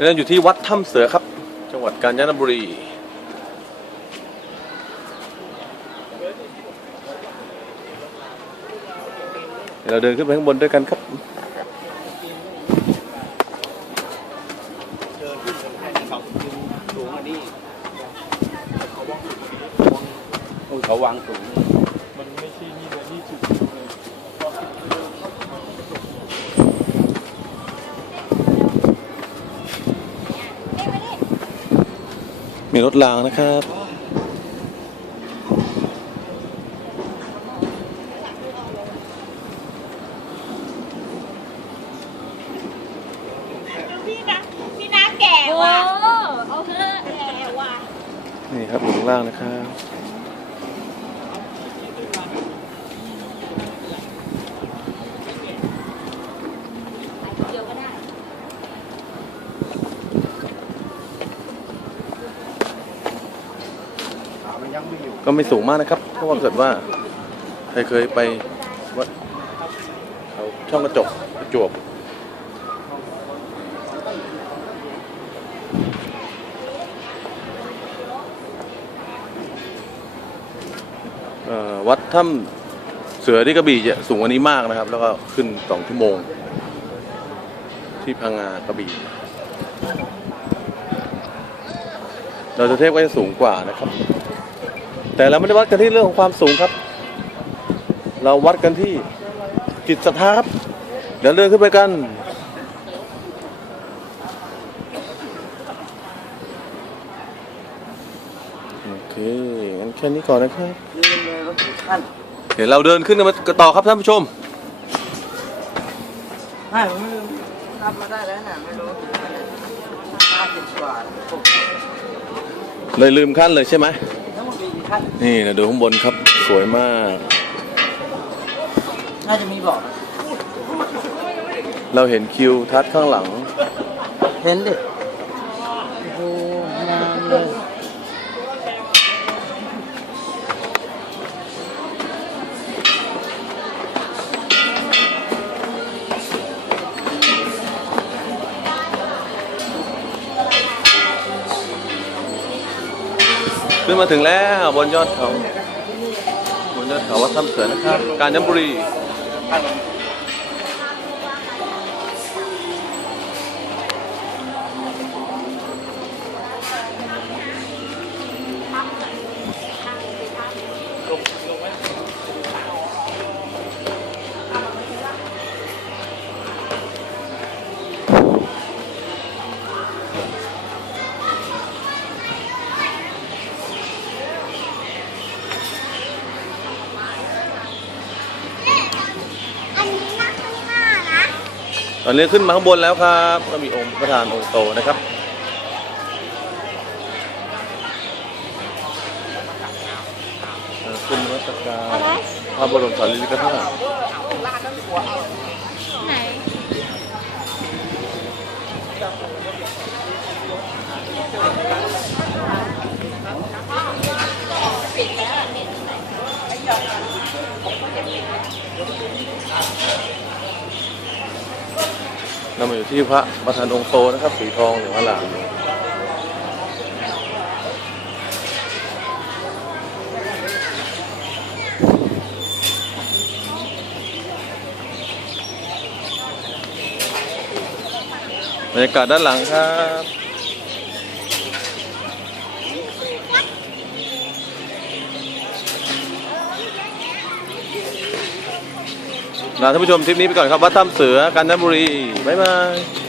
เราอยู่ที่วัดถ้ำเสือครับ จังหวัดกาญจนบุรีเดี๋ยวเราเดินขึ้นไปข้างบนด้วยกันครับสูงอันนี้เขาวางสูงมันไม่ใช่นี่นะนี่จุดเลย มีรถรางนะครับ พี่นะพี่นาแก่ว่ะเอาเถอะแก่ว่ะ นี่ครับอยู่ข้างล่างนะครับ เดียวก็ได้ มันยังไม่อยู่ ก็ไม่สูงมากนะครับ เพราะว่าเกิดว่าใครเคยไปวัดเขาช่องกระจกประจวบวัดถ้ำเสือที่กระบี่จะสูงกว่านี้มากนะครับ แล้วก็ขึ้นสองชั่วโมง ที่พังงากระบี่เราจะเทพก็จะสูงกว่านะครับ แต่เราไม่ได้วัดกันที่เรื่องของความสูงครับ เราวัดกันที่จิตศรัทธาครับ เดี๋ยวเดินขึ้นไปกัน โอเคงั้นแค่นี้ก่อนนะครับยืนเลยรถถึงขั้นเดี๋ยวเราเดินขึ้นกันมาต่อครับท่านผู้ชมไม่ผมไม่รู้นับมาได้แล้วน่ะไม่รู้ห้าสิบกว่าหกสิบเลยลืมขั้นเลยใช่ไหมทั้งหมดมีกี่ขั้ นนี่นะดูข้างบนครับสวยมาก น่าจะมีบอก เราเห็นคิวทัดข้างหลัง เห็นดิ ขึ้นมาถึงแล้วบนยอดเขา บนยอดเขาวัดถ้ำเสือนะครับ กาญจนบุรี ตอนนี้ขึ้นมาข้างบนแล้วครับก็มีองค์ประธานองค์โตนะครับเอ่อขึ้นวัดการพระบรมสารีริกธาตุ เรามาอยู่ที่พระประธานองค์โตนะครับสีทองหรือว่าหลามบรรยากาศด้านหลังครับ ลาท่านผู้ชมทริปนี้ไปก่อนครับวัดถ้ำเสือกาญจนบุรีบ๊ายบาย